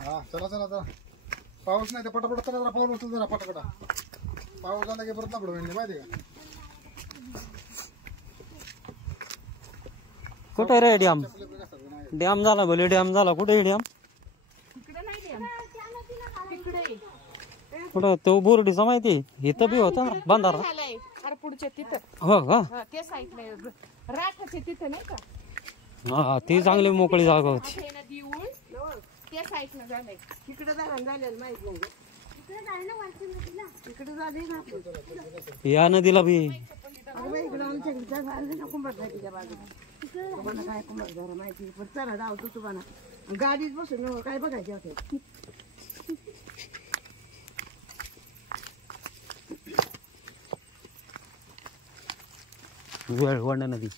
हा चला चला चला. पाऊस नाही तर पटापट चला जरा. पाऊस जरा पटापटा. पाऊस झाला की परत लपड होईल माहिती का. कुठे रे डॅम? डॅम झाला बोले. डॅम झाला. कुठे डॅम? कुठं तो बोर्डीचा माहिती इथं बी होता ना बांधारा. पुढच्या तिथं हो का? ते साईडला राठाच्या तिथं नाही का. हा ती चांगली मोकळी जागा होती. नदी उळ त्या साईडला झालंय. तिकडे झालेलं माहित नाही. इकडे झाले ना या नदीला बी इकडे आमच्या कुंभरच्या बाजूला काय कुंभर माहिती. पण चला जाऊ तुम्हाला गाडीत बसून काय बघायचे होते. वेळवंड नदी.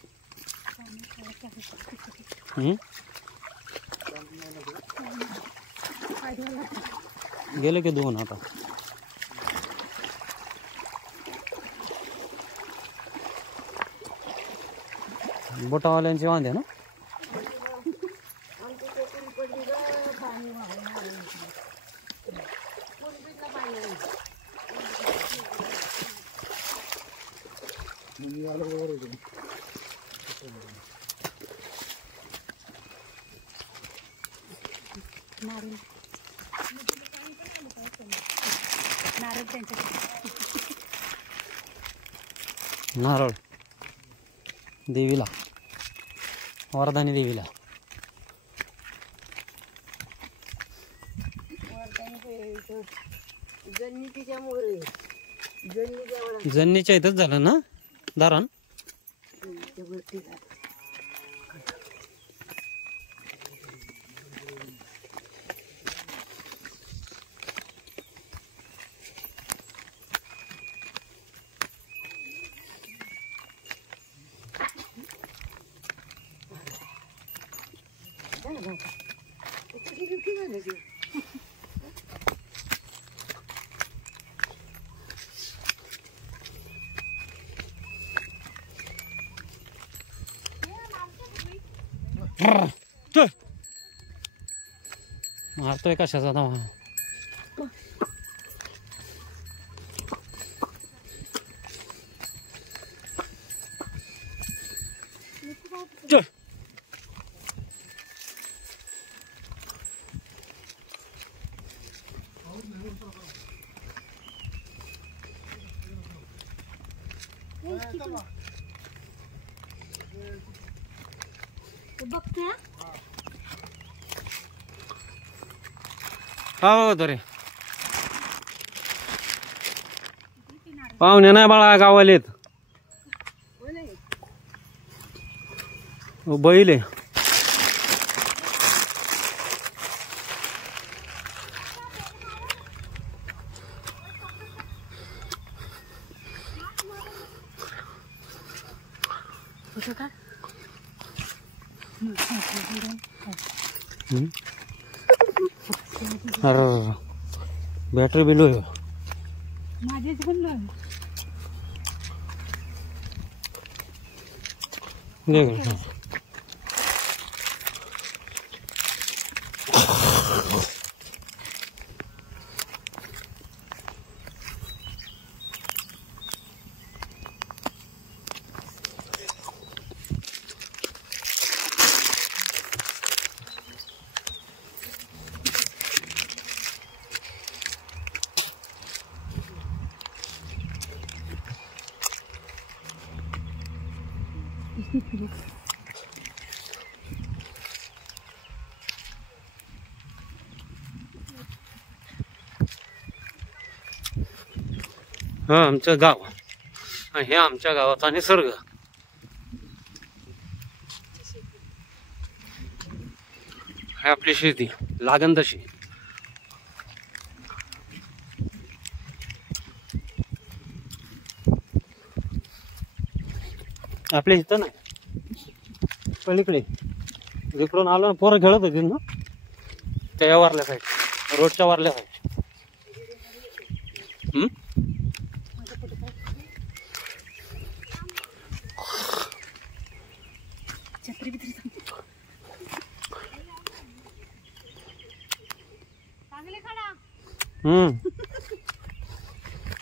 गेले की दोन आता. बोटावाल्यांची वांदे ना. नारळ देवीला. वरदानी देवीला. जन्नीच्या इथंच झालं ना दारण. मारतोय कशाचा दमा. हो तो रे. पाहुणे नाही बाळा गावालेत. बैल आहे. अरे बॅटरी बिलो आहे. माझेच बनलं. हा आमचं गाव. हे आमच्या गावाचा निसर्ग. हे आपली शेती लागण तशी. आपल्या इथं नाही पलीकडे जिकडून आलो ना पोरं खेळत होती ना त्या वारल्या साईड रोडच्या वारल्या साईड.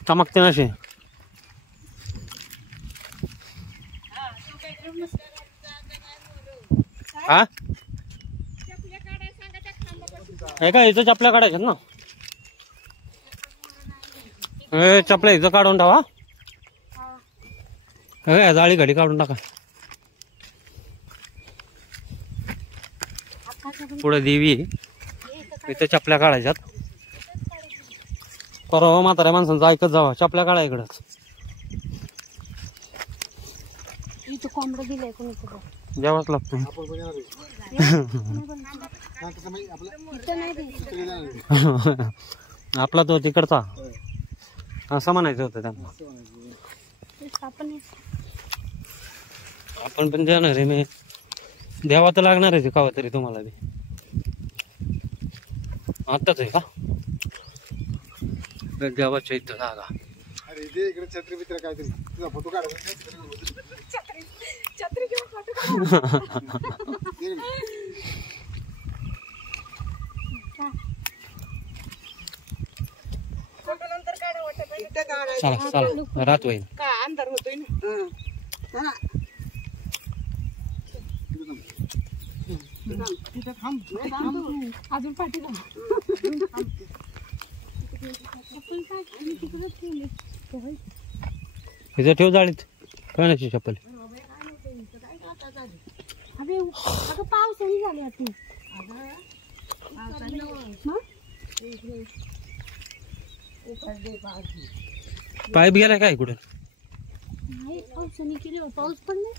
चमकते ना असे. हा हे का इथं चपल्या काढायच्यात ना. हे चपल्या इथं काढून ठेवा. हे जाळी घडी काढून टाका. पुढे देवी इथं चपल्या काढायच्यात. परवा म्हाताऱ्या माणसांचं ऐकत जावा, चपल्या काढा इकडंच. जेवाच लागतो. आपला तो तिकडचा असं म्हणायचं होतं त्यांना. आपण पण देणार आहे. मी द्यावा तर लागणार आहे कावा तरी तुम्हाला बी. आताच आहे का देवाच्या इथं जागा. अरे इथे इकडे छत्री बित्र काहीतरी तुझा फोटो काढ. चला चला रात होईल. अंधार होतोय ना. अजून पाठी इथं ठेव जाळीत. कोणाची चप्पल? पाऊस झाले. पाईप गेलाय काय कुठं? पावसाने केले. पाऊस पडले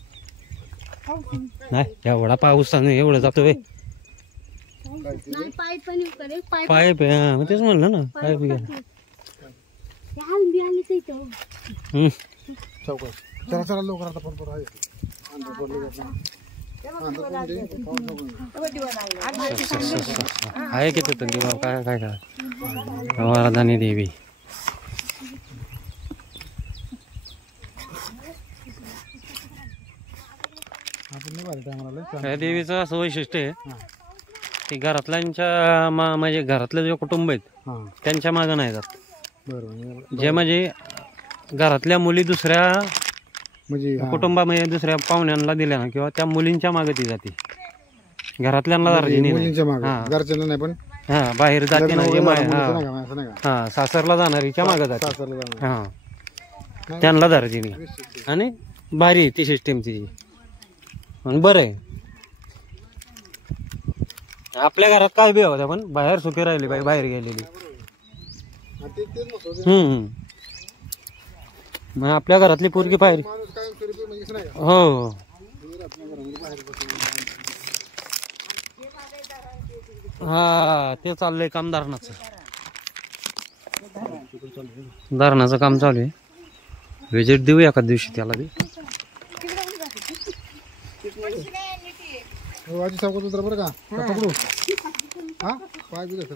नाही एवढा पाऊस एवढं जातो. पाईप आहे मग तेच म्हणलं ना. पाईप गेला. चौकात चला चला लवकर आता फोन करू. आहे की तिथं दिवा काय काय काय वरदानी देवी. या देवीचं असं वैशिष्ट्य आहे की घरातल्यांच्या म्हणजे घरातले जे कुटुंब आहेत त्यांच्या मागं नाही जात. बरोबर. जे म्हणजे घरातल्या मुली दुसऱ्या म्हणजे कुटुंबामध्ये दुसऱ्या पाहुण्यांना दिल्या ना किंवा त्या मुलींच्या मागे ती जाते. घरातल्यांना दार्जिनी घरच्यांना नाही पण हा बाहेर जाते ना. जे नाही का हा सासरला जाणारीच्या मागे जाते. हा त्यांना दार्जिनी. आणि भारी आहे ती सिस्टीम तिची. बरं आहे. आपल्या घरात काय बी होत्या पण बाहेर सुखी राहिली बाई बाहेर गेलेली. मग आपल्या घरातली पोरगी बाहेर. हो हा ते चाललंय काम. दारणाचं काम चालू आहे. व्हिजिट देऊ एखाद दिवशी त्याला बी. आजी सावकाश उतर बरं का पकडू. हा पाय बी नाही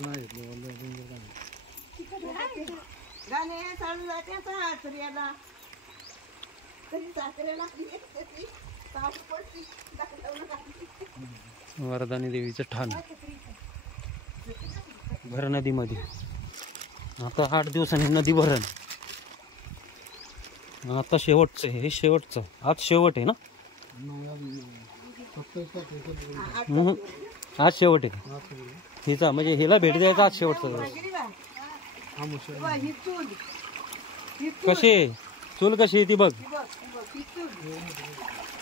वरदानी देवीचं ठाण भर नदीमध्ये. आता 8 दिवसांनी नदी भरण. आता शेवटचं हे शेवटचं. आज शेवट आहे ना. आज शेवट आहे हिचा. म्हणजे हिला भेट द्यायचा आज शेवटचा दिवस. कशी चूल कशी आहे ती बघ.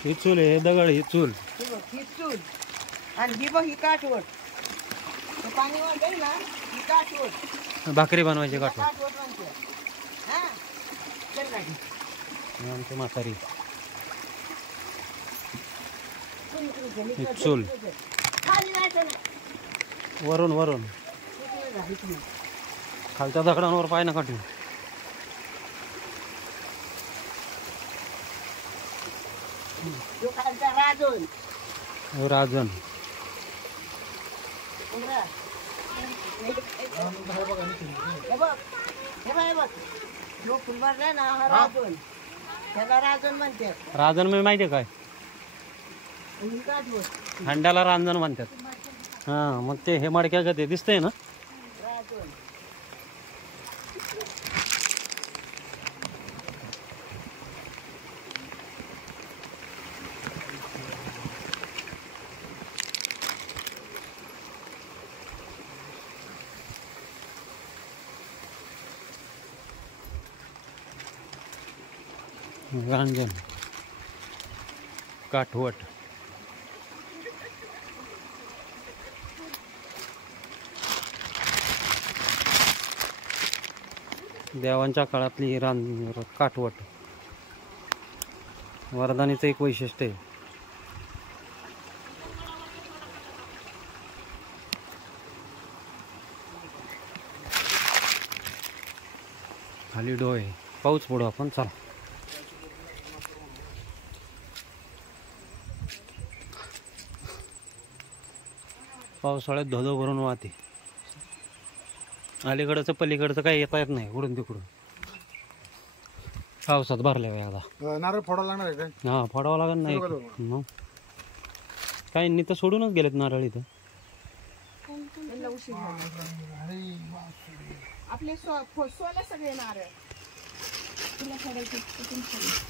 ही चूल आहे दगड. ही चूल भाकरी बनवायची काठवड. आमची म्हातारी चूल. वरून वरून खालच्या दगडांवर पाय नका ठेवू. राजन राजन मी माहिती काय हंड्याला रांजण म्हणतात. हा मग ते हे मडक्या ते दिसतंय ना. रांजण काठवट देवांच्या काळातली काठवट वरदानीचं एक वैशिष्ट्य आहे. खाली डोळे पाऊस पडू आपण चला. पावसाळ्यात धोधो भरून वाहते. अलीकडचं पलीकडचं काही येता येत नाही उडून तिकडून पावसात भरल्या एकदा. नारळ फोडायला लागणार आहे काय? हा फोडावं लागत नाही मग काही नाही तर सोडूनच गेलेत नारळ इथं. आपले सोला सगळे नारळ तुला फोडायचे कुठून फोडायचे?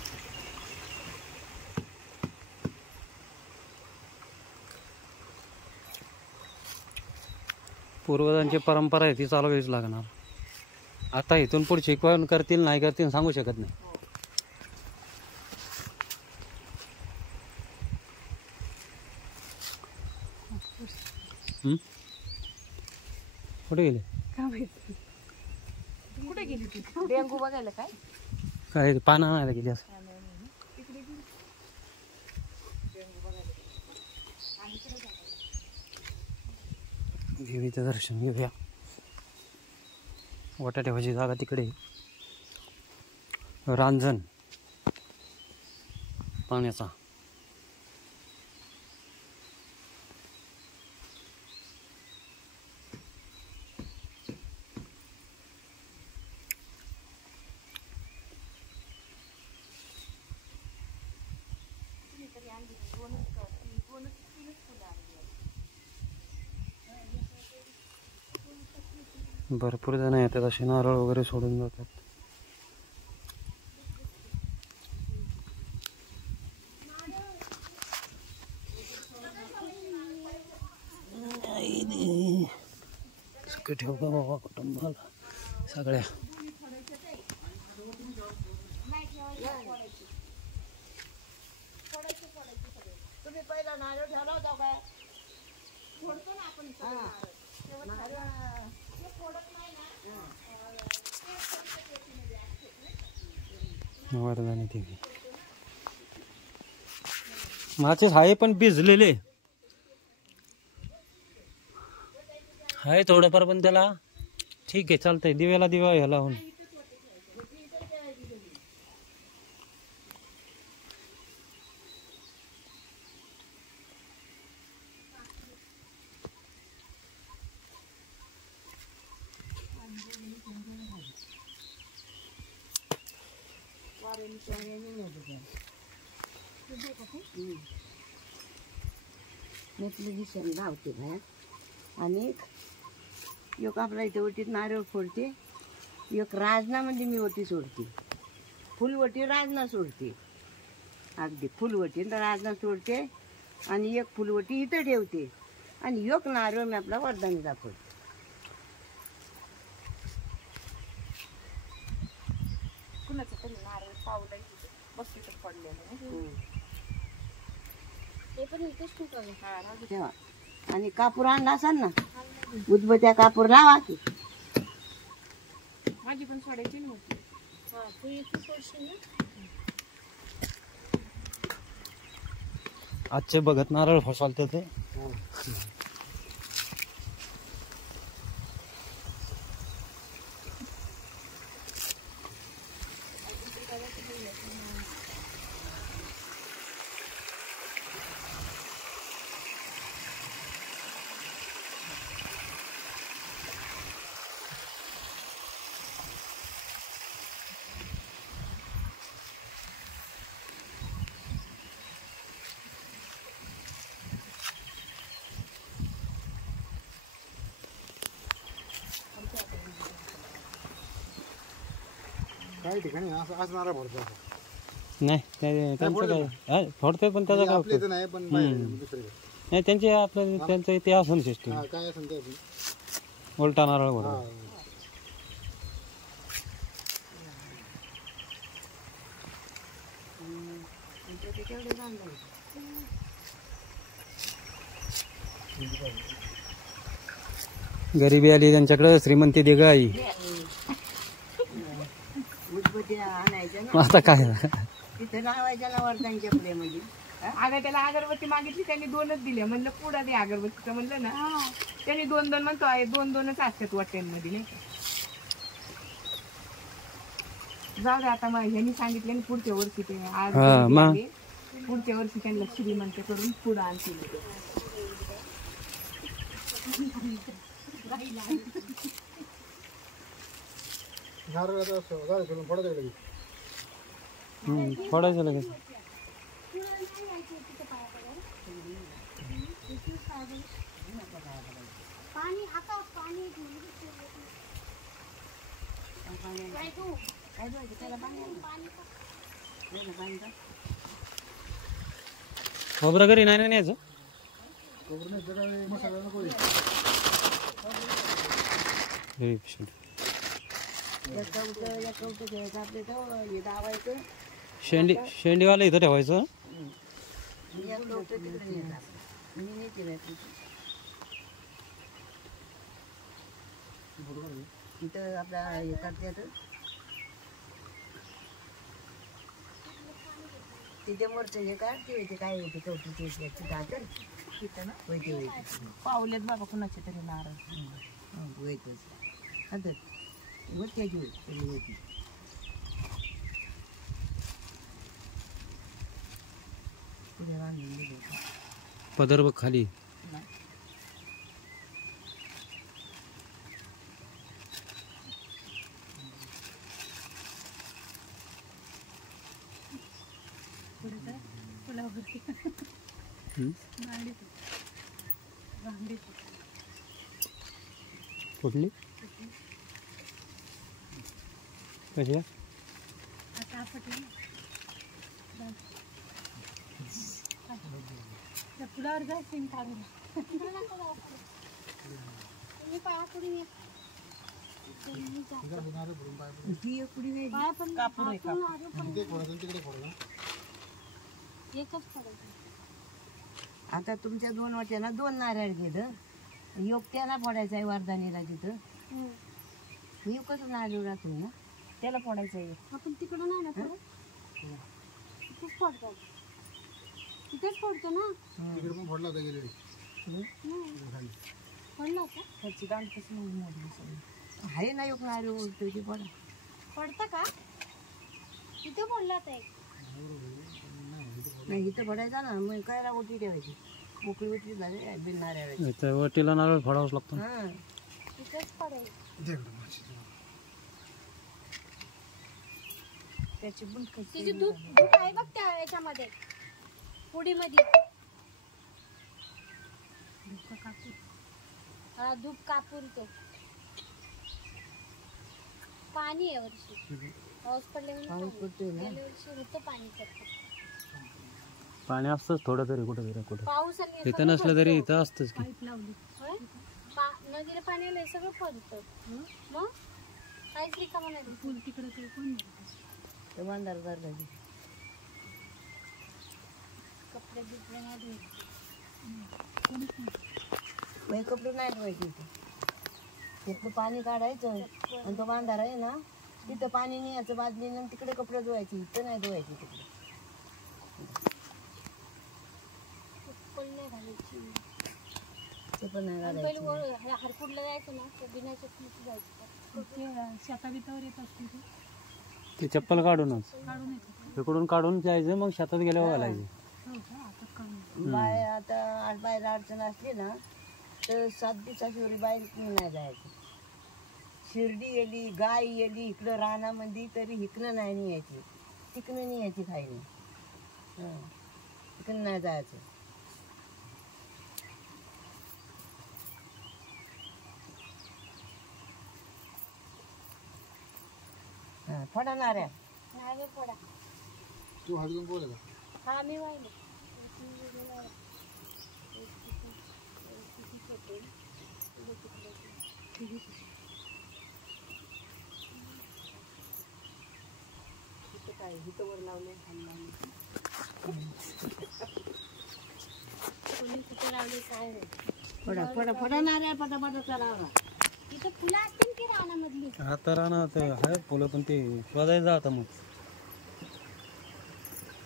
पूर्वजांची परंपरा आहे ती चालवावीच लागणार. आता इथून पुढची कोण करतील नाही करतील सांगू शकत नाही. कुठे गेले कुठे गेली तू? डेंगू बघायला काय? काय पानं आणायला गेली असं. देवीचं दर्शन घेऊया. वाटा ठेवायची जागा तिकडे. रांजण पाण्याचा भरपूर जण येतात असे नारळ वगैरे सोडून जातात. ठेव बाबा कुटुंबाला सगळ्या तुम्ही पहिला नारळ ठेवला होता काय? फोडतो ना आपण वरदानी देवी. माचेच आहे पण भिजलेले आहे थोडंफार पण त्याला ठीक आहे चालतंय. दिव्याला दिवा ह्याला लावून लावते बाया. आणि एक आपल्या इथे ओटीत नारळ फोडते. एक राजना म्हणजे मी ओटी सोडते. फुलवटी राजना सोडते. अगदी फुलवटी राजना सोडते. आणि एक फुलवटी इथं ठेवते. आणि एक नारळ मी आपला वरदानी दाखवते. कुणाचं तरी नारळ पावलं बसवीतच पडलेलं ते पण इथेच ठेवा. आणि कापूर आणला असाल ना उदबत्या कापूर लावा की. माझी पण सोडायची नव्हती. आजचे बघत नारळ फसवालते ते. काही ठिकाणी असं नारळ फोडतात. नाही त्यांचं काय फोडते पण त्याचा काय आपल्या इथं नाही पण बाहेर दुसरीकडे. नाही त्यांचे आपलं त्यांचं ते असून सिस्टम हा काय असेल ते आपण. उलटा नारळ हा. बरोबर. होतं ते तेवढे बांधायचे. गरिबी आली त्यांच्याकडे, श्रीमंती दे गाई. उदबत्ती आणायच्या ना, आता काय तिथं लावायच्या ना वर्धांच्या पुढ्यामध्ये. अगं त्याला अगरबत्ती मागितली, त्यांनी 2च दिल्या. म्हणलं पुढं दे अगरबत्तीचं, म्हणलं ना त्यांनी 2 म्हणतो आहे. 2 असतात वाट्यांमध्ये नाही का. जाऊ दे आता, मग ह्यांनी सांगितलं आणि पुढच्या वर्षी ते आज हा, मग. आले. पुढच्या वर्षी त्यांना श्रीमंत करून पुढं आणतील. झाड फिरून पडत गेलं. फोडायचं लगेच. खोबरं घरी नाही ना न्यायचं. खोबरं नाही जरा मसाला नको आहे. घरी पिशवी. आपले तो हे दावायचं. शेंडीवाला इथं ठेवायचं. एक कवटं तिकडे नेतात. मी नेते बाई कुठे. तिथं आपल्या हे करतात. तिथे मोरचं हे काढते होते काय होते कवटीचे दाखल तिथं ना होते होते पावलेत बाबा कुणाचे तरी नारळ. होतच आता त्याची होती. पुढे बांधून दिले. पदर बघ खाली. कुठली कशी आहे? फुलावर जाय सिंग काढून. ही एक पुडी वेगळी. कापूर आहे कापूर. तिथे फोडायचं तिकडे फोडायचं. आता तुमच्या 2 वाट्याला 2 नारळ घेतं. योग त्याला फोडायचा आहे वर्धानीला तिथं. मी कसं नारळ राहतो ना त्याला फोडायचं आहे. आपण तिकडं नाही ना फोडत. तिथेच फोडतो. तिथेच फोडतो ना. तिकडे पण फोडला होता गेले. फोडला होता. त्याची दांड कशी मोडली सगळी. आहे ना योग नारळ उडतो ते फोडा. फोडता का? तिथे फोडला होता एक. नाही इथं फोडायचा ना मग कायला ओटी ठेवायची. मोकळी ओटी झाली बिन नारळाची. इथं वटीला नारळ फोडावंच लागतं. हां तिथेच फोडायचं. त्याची बुंद तिची दूध दूध आहे बघ त्या याच्यामध्ये पुडीमध्ये. हा धूप कापूर तो. पाणी आहे वर्षी. पाऊस पडल्यामुळे पाऊस पडतोय ना. गेल्या वर्षी होतं पाणी करतो. पाणी असतंच थोडं तरी कुठं कुठं. पाऊस आणि इथं नसलं तरी इथं असतंच की. होय? नदीला पाणी आलंय सगळं फरतं. मग काहीच रिकामा नाही. फुल तिकडे ते कोण ते बांधार धरला. कपडे बिपडे नाही धुवायचे. मग कपडे नाही धुवायचे इथे. तिथलं पाणी काढायचं आणि तो बांधार आहे ना तिथं पाणी न्यायचं बादलीनं तिकडे कपडे धुवायचे. इथं नाही धुवायचे तिकडे. चप्पल नाही घालायची. ते पण नाही आणि घालायचं. पहिले हरपूडला जायचं ना ते बिना चपलीचं जायचं. शेताबितावर येत असते ते. ते चप्पल काढूनच काढून येतात. इकडून काढून जायचं, मग शेतात गेल्यावर घालायचं. हो का? आता काढून. बाय आता बाहेर अडचण असली ना तर 7 दिवसाशिवाय बाहेर नाही जायचं. शिर्डी येली गाय येली इकडं रानामध्ये तरी इकडं नाही न्यायची. तिकडं न्यायची काही नाही. हां तिकडं नाही जायचं. हां फोडा नारळ. नाही फोडा. तू हळदून बोलायला. हा मी वाहिले. इथं काय इथं वर लावले खाली लावले. कोणी कुठे लावले काय नाही. फडा फडा फडा नारळ पटापटा चलावला. इथं फुलं असतील की रानामधली? आता राहणार आहे फुलं पण ते शोधायचं आता मग.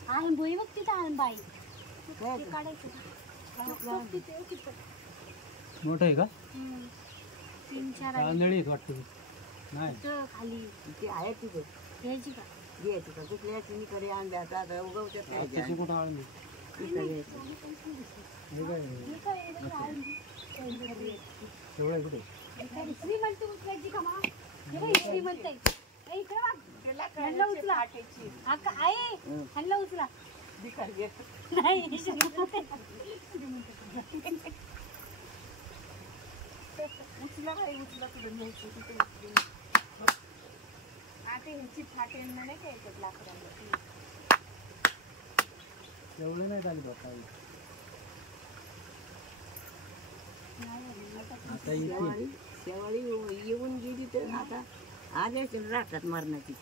आळंबोई बघ तिथं आळंबाई. ते काढायचं बघ तिथे तिथं. मोठं आहे का? 3-4 आहे. तांदळी वाटतं नाही. तिथं खाली ते आहे तिथे घ्यायची का? घ्यायची का कुठल्या चिनीकडे आंब्याचा आता उगवत्यात काय त्याची कुठं आळंदी? तिथं घ्यायचं. हे काय हे काय आहे रे आळंबी? तेवढं कुठे? काय श्रीमंत उचलायची का मा? हे बघ, श्रीमंत आहे. ए, इकडे बघ. ह्यांना उचला. अक्का, आहे. ह्यांना उचला. नाही, श्रीमंत आहे. उचला नाही उचला तुला न्यायची तिथे आता ह्याची फाटेल नाही काय याच्यात लाकडाला एवढं नाही झाली बाबा. आता शेवाळी शेवाळी येऊन गेली तर आता आल्याची राहतात मरणाची.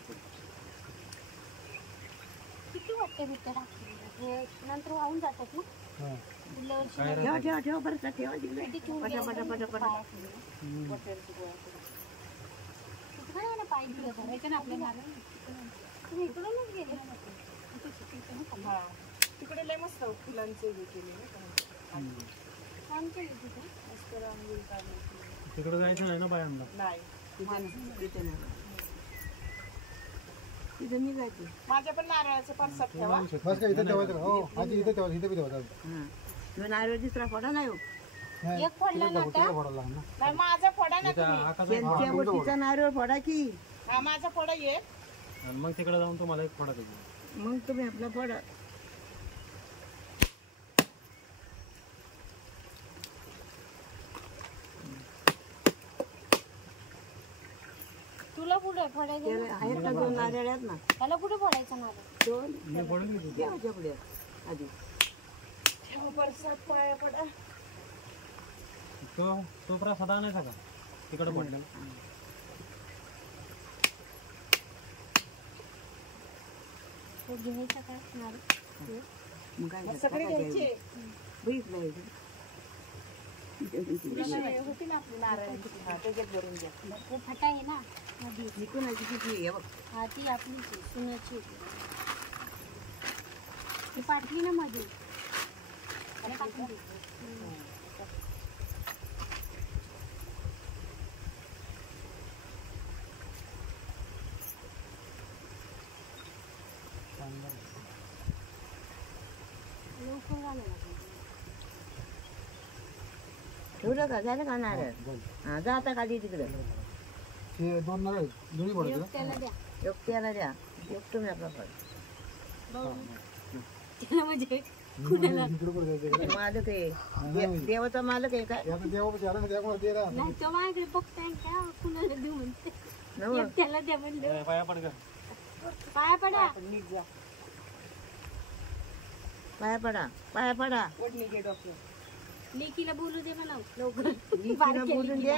किती वाटते बिट्टे हे नंतर वाहून जातात ना. हां. पुढल्या वर्षी ठेवा ठेवा ठेवा बरं का ठेवा तिकडे किती ठेवून पटा पटा पटा पटा. तिथं नाही ना पाय दिलं भरायचं ना आपल्या नारळ. तुम्ही इकडूनच गेले. हा तिकडे लय मस्त फुलांचे हे केले काम केलं तिथे. मस्त रांगोळी काढली. तिकडं जायचं नाही ना बायांना. नाही तिथे नाही तिथे निघायचं. माझ्या पण नारळाचं परसात ठेवा बस का इथे ठेवायचं का? हो आजी इथे ठेवायचं इथे बी ठेवायचं. हां दोन नारळ दुसरा फोडा नाही हो. नाही, एक फोडला ना तिला आता. फोडायला लागणार ना. नाही माझा फोडा ना तुम्ही त्यांच्या गोष्टीचा नारळ फोडा की हा माझा फोडा ये आणि मग तिकडे जाऊन तुम्हाला एक फोडा द्यायची. मग तुम्ही आपला फोडा. तुला कुठे फोडायचं? त्याला आहेत ना दोन नारळ आहेत ना त्याला कुठे फोडायचं नारळ? दोन मी फोडून घेतो. देवाच्या पुढे आधी. ठेवा परसात पाया पडा तो प्रसाद आणायचा का तिकडे पडलेला? तो घ्यायचा काय नारळ? मग काय सगळे घ्यायचे बघितलं होती ना आपली नारळाची हा त्याच्यात भरून घ्या तो फटा आहे ना मध्ये. ही कोणाची किती आहे बघ. हा ती आपलीच आहे, सुनाची होती. ती पाटली ना मध्ये. त्याला टाकून दे. लवकर घालायला लागलं. ठेवलं का झालं का नारळ. हा जा आता खाली तिकडे. हे दोन नारळ आहेत. दोन्ही फोडायचे का? त्याला द्या. एक त्याला द्या एक तुम्ही आपला फोड. त्याला म्हणजे इकडे कुठे जायचं का? मालक आहे देवाचा मालक आहे काय. हे आता देवापाशी आलं ना देवाला दे ना. नाही तो माझ्याकडे बघताय का कुणाला देऊ म्हणते. नव्ह. एक त्याला द्या म्हणलं. पाया पड का? पाया पडा. नीट जा पाया पडा पाया पडा. ओढणी घे डॉक्टर लेकीला बोलू दे म्हणा लवकर. तिला बोलून द्या.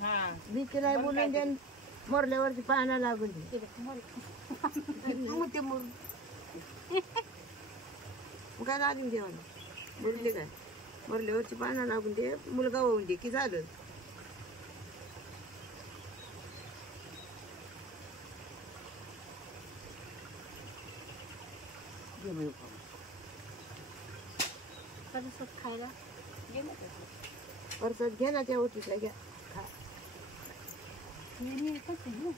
हा तिला बोलून द्या. मोरल्यावरती पाहणं लागून दे. मग ते मोर काय लागून दे मला बोलले काय मोरल्यावरची पाहणं लागून दे. मुलगा होऊन दे की झालं. परत खायला परसाद घ्या ना त्या ओटीतला घ्या. हे एकच आहे ना.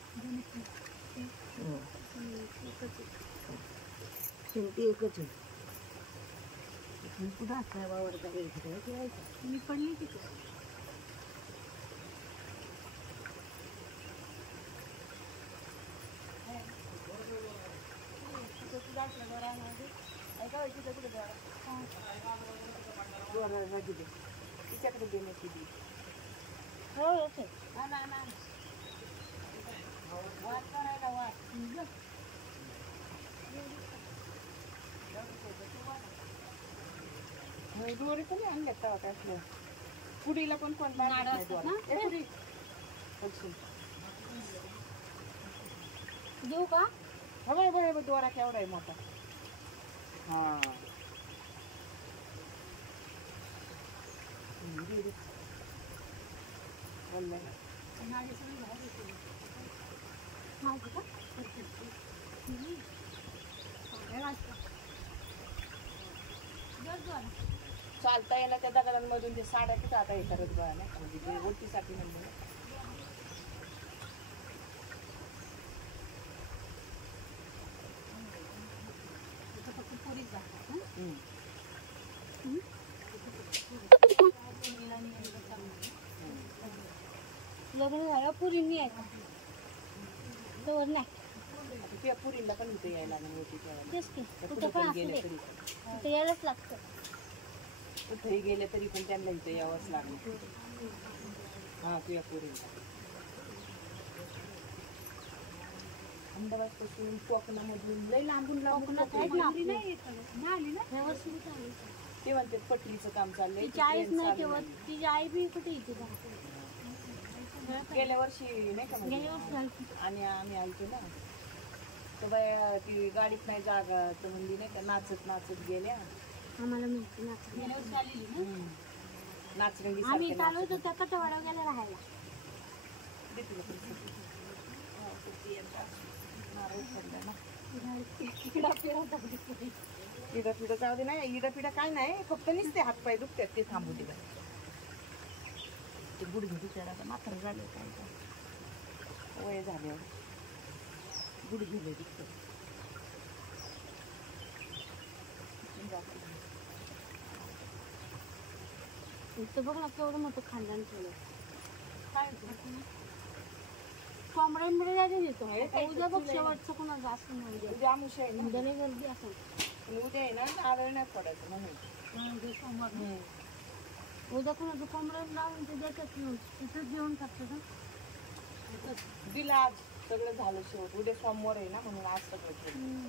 शेवटी एकच आहे. कुठं असणार वावर मी पडली तिथे. तिच्याकडे देण्याची दी हो ओके. दोरे पण आणल्यात तेव्हा काय असलं पुडीला पण कोण नारळ असतात ना. देऊ का हवा दोरा केवढा आहे मोठा हा माझी सगळी बाहेर येते. माझं का? चांगलं वाटतं. जर जोरात. चालता येणार त्या दगडांमधून ते साड्या तिथं आता हे करत बघा नाही का, म्हणजे ते ओटीसाठी म्हणलं ना. इथं फक्त पुरीच जातात, हं? हम्म. लग्न झालं पुरींनी यायचं तर नाही. त्या पुरीला पण इथे यायला लागलं होती त्यावेळेला. तेच की त्या कुठं पुढे पण पण असू गेले दे तरी तिथं यायलाच लागतं. कुठेही गेले तरी पण त्यांना इथे यावंच लागलं. हा तुझ्या पुरीला अहमदाबादपासून कोकणामधून लई लांबून कोकणात आहेत ना आपली. नाही या वर्षी बी चालली. ते म्हणते पटरीचं काम चाललंय. तिची आईच नाही तेव्हा तिची आई बी कुठे येते का? गेल्या वर्षी नाही का म्हणजे गेल्या वर्षी झाली. आणि आम्ही आलतो ना तर बाया ती गाडीत नाही जागा तर म्हणजे नाही का नाचत नाचत गेल्या. आम्हाला माहिती ना गेल्या वर्षी आलेली ना. नाचरंगी आम्ही चालू होतो त्या कटवाड्यावर गेल्या राहायला. इडा पिडा जाऊ दे नाही. इडा पिडा काय नाही फक्त नुसते हातपाय दुखतात ते थांबू दे. ते गुडघे दुखतात मात्र झाले काय काय वय झाल्यावर गुडघे दुखतात. इथं बघ ना केवढं मोठं खानदान ठेवलं. कोंबड्यांमध्ये जायचं तिथं. उद्या बघ शेवटचं कोणाचं असं म्हणजे उद्या आमुष आहे ना. उद्या लई गर्दी असेल. पण उद्या आहे ना आदळण्यात पडायचं म्हणून. उद्या सोमवार नाही. उद्या कोणाचं कोंबड्याला लावून ते देतात ना तिथंच जेवण करतात ना. दिला आज सगळं झालं शेवट. उद्या सोमवार आहे ना म्हणून आज सगळं केलं.